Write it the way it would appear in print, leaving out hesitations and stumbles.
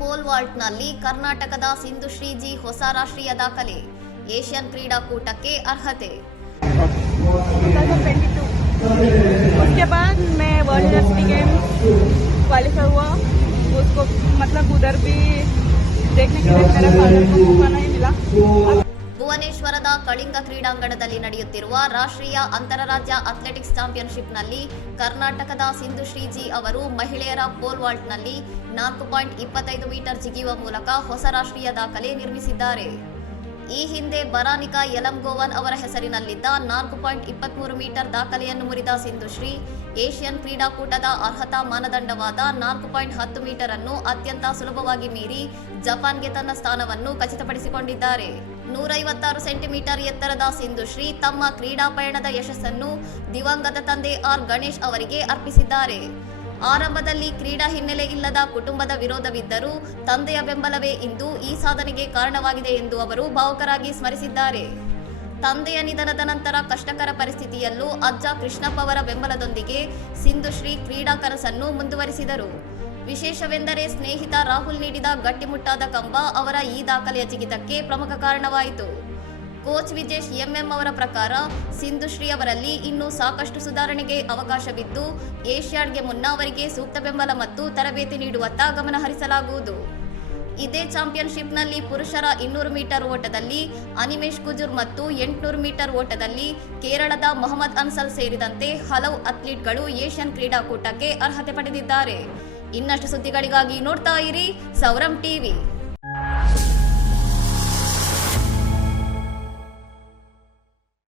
Pole ವಾಲ್ಟ್ನಲ್ಲಿ ಕರ್ನಾಟಕದ Sindhushree G ಹೊಸ ರಾಷ್ಟ್ರೀಯ ದಾಖಲೆ. ಏಷ್ಯನ್ ಕ್ರೀಡಾಕೂಟಕ್ಕೆ ಅರ್ಹತೆ. उसके बाद मैं वर्ल्ड यूनिवर्सिटी गेम्स क्वालिफाई हुआ. उसको मतलब उधर भी देखने के लिए मेरे फादर को मौका नहीं मिला. ಭುವನೇಶ್ವರದ ಕಳಿಂಗ ಕ್ರೀಡಾಂಗಣದಲ್ಲಿ ನಡೆಯುತ್ತಿರುವ ರಾಷ್ಟ್ರೀಯ ಅಂತರರಾಜ್ಯ ಅಥ್ಲೆಟಿಕ್ಸ್ ಚಾಂಪಿಯನ್ಶಿಪ್ನಲ್ಲಿ ಕರ್ನಾಟಕದ ಸಿಂಧುಶ್ರೀ ಜಿ ಅವರು ಮಹಿಳೆಯರ ಪೋಲ್ ವಾಲ್ಟ್ನಲ್ಲಿ 4.25 ಮೀಟರ್ ಜಿಗಿಯುವ ಮೂಲಕ ಹೊಸ ರಾಷ್ಟ್ರೀಯ ದಾಖಲೆ ನಿರ್ಮಿಸಿದ್ದಾರೆ. ಈ ಹಿಂದೆ ಬರಾನಿಕಾ ಯಲಂಗೋವನ್ ಅವರ ಹೆಸರಿನಲ್ಲಿದ್ದ 4.23 ಮೀಟರ್ ದಾಖಲೆಯನ್ನು ಮುರಿದ ಸಿಂಧುಶ್ರೀ ಏಷ್ಯನ್ ಕ್ರೀಡಾಕೂಟದ ಅರ್ಹತಾ ಮಾನದಂಡವಾದ 4.10 ಮೀಟರ್ ಅನ್ನು ಅತ್ಯಂತ ಸುಲಭವಾಗಿ ಮೀರಿ ಜಪಾನ್ಗೆ ತನ್ನ ಸ್ಥಾನವನ್ನು ಖಚಿತಪಡಿಸಿಕೊಂಡಿದ್ದಾರೆ. 156 ಸೆಂಟಿಮೀಟರ್ ಎತ್ತರದ ಸಿಂಧುಶ್ರೀ ತಮ್ಮ ಕ್ರೀಡಾ ಪಯಣದ ಯಶಸ್ಸನ್ನು ದಿವಂಗತ ತಂದೆ ಆರ್ ಗಣೇಶ್ ಅವರಿಗೆ ಅರ್ಪಿಸಿದ್ದಾರೆ. ಆರಂಭದಲ್ಲಿ ಕ್ರೀಡಾ ಹಿನ್ನೆಲೆ ಇಲ್ಲದ ಕುಟುಂಬದ ವಿರೋಧವಿದ್ದರೂ ತಂದೆಯ ಬೆಂಬಲವೇ ಇಂದು ಈ ಸಾಧನೆಗೆ ಕಾರಣವಾಗಿದೆ ಎಂದು ಅವರು ಭಾವುಕರಾಗಿ ಸ್ಮರಿಸಿದ್ದಾರೆ. ತಂದೆಯ ನಿಧನದ ನಂತರ ಕಷ್ಟಕರ ಪರಿಸ್ಥಿತಿಯಲ್ಲೂ ಅಜ್ಜ ಕೃಷ್ಣಪ್ಪ ಅವರ ಬೆಂಬಲದೊಂದಿಗೆ ಸಿಂಧುಶ್ರೀ ಕ್ರೀಡಾ ಕನಸನ್ನು ಮುಂದುವರಿಸಿದರು. ವಿಶೇಷವೆಂದರೆ ಸ್ನೇಹಿತ ರಾಹುಲ್ ನೀಡಿದ ಗಟ್ಟಿಮುಟ್ಟಾದ ಕಂಬ ಅವರ ಈ ದಾಖಲೆಯ ಜಿಗಿತಕ್ಕೆ ಪ್ರಮುಖ ಕಾರಣವಾಯಿತು. ಕೋಚ್ ವಿಜೇಶ್ ಎಂಎಂ ಅವರ ಪ್ರಕಾರ ಸಿಂಧುಶ್ರೀ ಅವರಲ್ಲಿ ಇನ್ನೂ ಸಾಕಷ್ಟು ಸುಧಾರಣೆಗೆ ಅವಕಾಶವಿದ್ದು ಏಷ್ಯಾಡ್ಗೆ ಮುನ್ನ ಅವರಿಗೆ ಸೂಕ್ತ ಬೆಂಬಲ ಮತ್ತು ತರಬೇತಿ ನೀಡುವತ್ತ ಗಮನ ಹರಿಸಲಾಗುವುದು. ಇದೇ ಚಾಂಪಿಯನ್ಶಿಪ್ನಲ್ಲಿ ಪುರುಷರ 200 ಮೀಟರ್ ಓಟದಲ್ಲಿ ಅನಿಮೇಶ್ ಕುಜೂರ್ ಮತ್ತು 800 ಮೀಟರ್ ಓಟದಲ್ಲಿ ಕೇರಳದ ಮೊಹಮ್ಮದ್ ಅನ್ಸಲ್ ಸೇರಿದಂತೆ ಹಲವು ಅಥ್ಲೀಟ್ಗಳು ಏಷ್ಯನ್ ಕ್ರೀಡಾಕೂಟಕ್ಕೆ ಅರ್ಹತೆ ಪಡೆದಿದ್ದಾರೆ. ಇನ್ನಷ್ಟು ಸುದ್ದಿಗಳಿಗಾಗಿ ನೋಡ್ತಾ ಇರಿ ಸೌರಂ ಟಿವಿ.